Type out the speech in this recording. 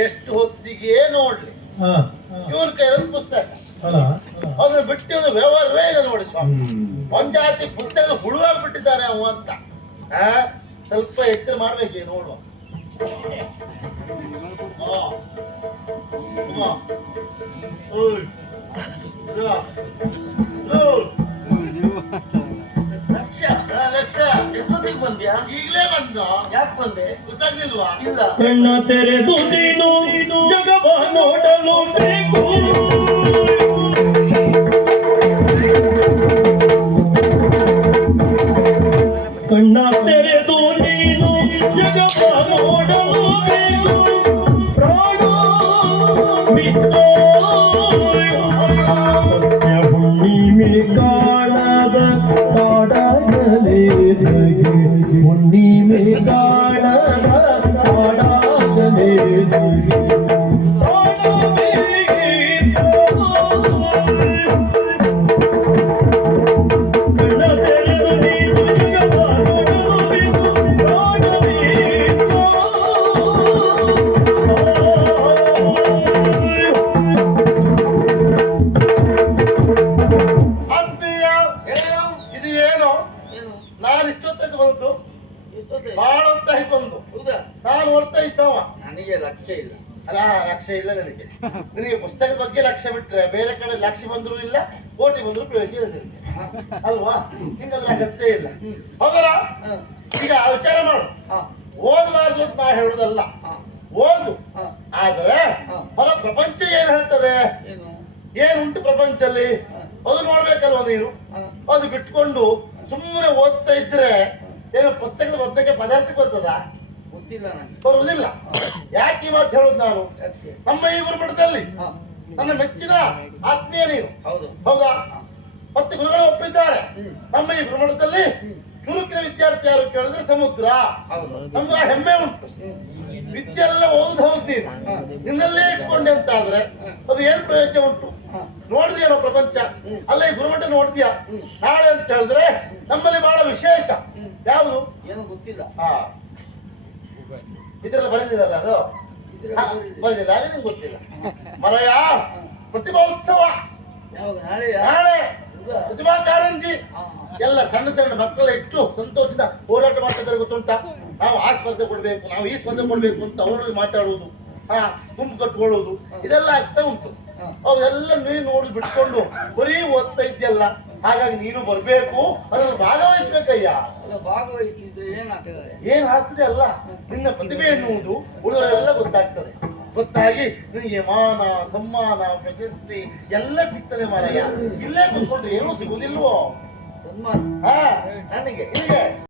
ಎಷ್ಟು ಹೊತ್ತಿಗೆ ನೋಡ್ಲಿ? ಇವ್ರ ಕೈಯಲ್ಲಿ ಪುಸ್ತಕ. ಅದನ್ನ ಬಿಟ್ಟು ಒಂದು ವ್ಯವಹಾರವೇ ಇದೆ ನೋಡಿ ಸ್ವಾಮಿ. ಹ್ಮ್. ಪಂಚಾಯತಿ ಪುಸ್ತಕದ ಹುಳುವಾಗ್ಬಿಟ್ಟಿದ್ದಾನೆ ಅವ ಅಂತ. ಆ? ಸ್ವಲ್ಪ ಎತ್ತರ ಮಾಡ್ಬೇಕು ನೋಡುವ. ಆ. ಎಷ್ಟೊತ್ತಿಗೆ ಬಂದ್ಯಾ? ಈಗಲೇ ಬಂದ. ಯಾಕೆ ಬಂದೆ? ಗೊತ್ತಾಗ್ಲಿಲ್ವಾ? ಇಲ್ಲ. ಕಣ್ಣ ತೆರೆದು ನೀನು ಜಗವ ನೋಡಲು ಬೇಕು. হৃদয় ಬಹಳ ಹೊತ್ತಾಗಿ ಬಂದು ನಾನು ಹೊರ್ತಾ ಇದ್ದವ ನನಗೆ ಲಕ್ಷ್ಯ ಇಲ್ಲ. ಅಲ್ಲ ಲಕ್ಷ್ಯ ಇಲ್ಲ ನನಗೆ. ನಿನಗೆ ಪುಸ್ತಕದ ಬಗ್ಗೆ ಲಕ್ಷ್ಯ ಬಿಟ್ರೆ ಬೇರೆ ಕಡೆ ಲಕ್ಷ ಬಂದ್ರು ಇಲ್ಲ ಕೋಟಿ ಬಂದ್ರು ಪ್ರಯೋಜನ ನಿನಗೆ. ಅಲ್ವಾ? ನಿಂಗದ್ರ ಅಗತ್ಯ ಇಲ್ಲ. ಹೌದಲ್ಲ ಈಗ ವಿಚಾರ ಮಾಡು. ಓದಬಾರ್ದು ಅಂತ ನಾ ಹೇಳುದಲ್ಲ. ಓದು. ಆದರೆ ಹೊರ ಪ್ರಪಂಚ ಏನ್ ಹೇಳ್ತದೆ? ಏನು? ಏನುಂಟು ಪ್ರಪಂಚದಲ್ಲಿ? ಅದು ನೋಡ್ಬೇಕಲ್ವ ನೀನು? ಅದು ಬಿಟ್ಕೊಂಡು ಸುಮ್ಮನೆ ಓದ್ತಾ ಇದ್ರೆ ಏನು ಪುಸ್ತಕದ ಬದ್ದಕ್ಕೆ ಪದಾರ್ಥ ಬರ್ತದ ಗೊತ್ತಿಲ್ಲ ನನಗೆ ಬರುವುದಿಲ್ಲ ಯಾಕೆ ಈ ಮಾತು ಹೇಳೋದು ನಾನು? ನಮ್ಮ ಈ ಗುರುಮಠದಲ್ಲಿ ನನ್ನ ಮೆಚ್ಚಿನ ಆತ್ಮೀಯ ನೀನು. ಹೌದು. ಹೌದಾ? ಮತ್ತೆ ಗುರುಗಳು ಒಪ್ಪಿದ್ದಾರೆ. ನಮ್ಮ ಈ ಗುರುಮಠದಲ್ಲಿ ಚುರುಕಿನ ವಿದ್ಯಾರ್ಥಿ ಯಾರು ಕೇಳಿದ್ರೆ ಸಮುದ್ರ. ಹೌದು. ನಮ್ಗೆ ಆ ಹೆಮ್ಮೆ ಉಂಟು. ವಿದ್ಯೆ ಎಲ್ಲ ಓದ್ ಹೌದು ನೀನು. ನಿನ್ನಲ್ಲೇ ಇಟ್ಕೊಂಡೆ ಅಂತ ಆದ್ರೆ ಅದು ಏನ್ ಪ್ರಯೋಜನ ಉಂಟು? ಹ, ನೋಡಿದ್ಯಾನೋ ಪ್ರಪಂಚ? ಅಲ್ಲ ಈ ಗುರುಮಠ ನೋಡ್ತೀಯಾ ನಾಳೆ ಅಂತ ಹೇಳಿದ್ರೆ ನಮ್ಮಲ್ಲಿ ಬಹಳ ವಿಶೇಷ. ಯಾವುದು? ಏನು ಗೊತ್ತಿಲ್ಲ. ಹಾ. ಬರೆದಿಲ್ಲ ಬರೆದಿರಲ್ಲ ಅದು. ಬರೆದಿಲ್ಲ ಅದೇ ನಿಮ್ಗೆ ಗೊತ್ತಿಲ್ಲ. ಮರಯ ಪ್ರತಿಭಾ ಉತ್ಸವ ನಾಳೆ? ಪ್ರತಿಭಾ ಕಾರಂಜಿ. ಎಲ್ಲ ಸಣ್ಣ ಸಣ್ಣ ಮಕ್ಕಳ ಎಷ್ಟು ಸಂತೋಷದಿಂದ ಹೋರಾಟ ಮಾಡ್ತಿದ್ದಾರೆ ಗೊತ್ತುಂಟ? ನಾವು ಆ ಸ್ಪರ್ಧೆ ಕೊಡ್ಬೇಕು ನಾವು ಈ ಸ್ಪರ್ಧೆ ಕೊಡ್ಬೇಕು ಅಂತ ಅವರಲ್ಲಿ ಮಾತಾಡುವುದು ಹಾ ಗುಂಪು ಕಟ್ಕೊಳ್ಳೋದು ಇದೆಲ್ಲ ಆಗ್ತಾ ಉಂಟು. ಅವೆಲ್ಲ ನೀನು ನೋಡಿ ಬಿಟ್ಕೊಂಡು ಬರೀ ಓದ್ತಾ ಇದ್ಯಲ್ಲ ಹಾಗಾಗಿ ನೀನು ಬರ್ಬೇಕು ಅದ್ರಲ್ಲಿ ಭಾಗವಹಿಸ್ಬೇಕಯ್ಯ. ಭಾಗವಹಿಸಿದ್ರೆ ಏನ್ ಆಗ್ತದೆ? ಅಲ್ಲ ನಿನ್ನ ಪ್ರತಿಭೆ ಎನ್ನುವುದು ಹುಡುಗರೆಲ್ಲ ಗೊತ್ತಾಗ್ತದೆ. ಗೊತ್ತಾಗಿ ನಿನಗೆ ಮಾನ ಸಮ್ಮಾನ ಪ್ರಶಸ್ತಿ ಎಲ್ಲ ಸಿಗ್ತದೆ ಮಾರಯ್ಯ. ಇಲ್ಲೇ ಕೂತ್ಕೊಂಡ್ರೆ ಏನೂ ಸಿಗುದಿಲ್ವೋ? ಸನ್ಮಾನ? ಹಾ. ನನಗೆ?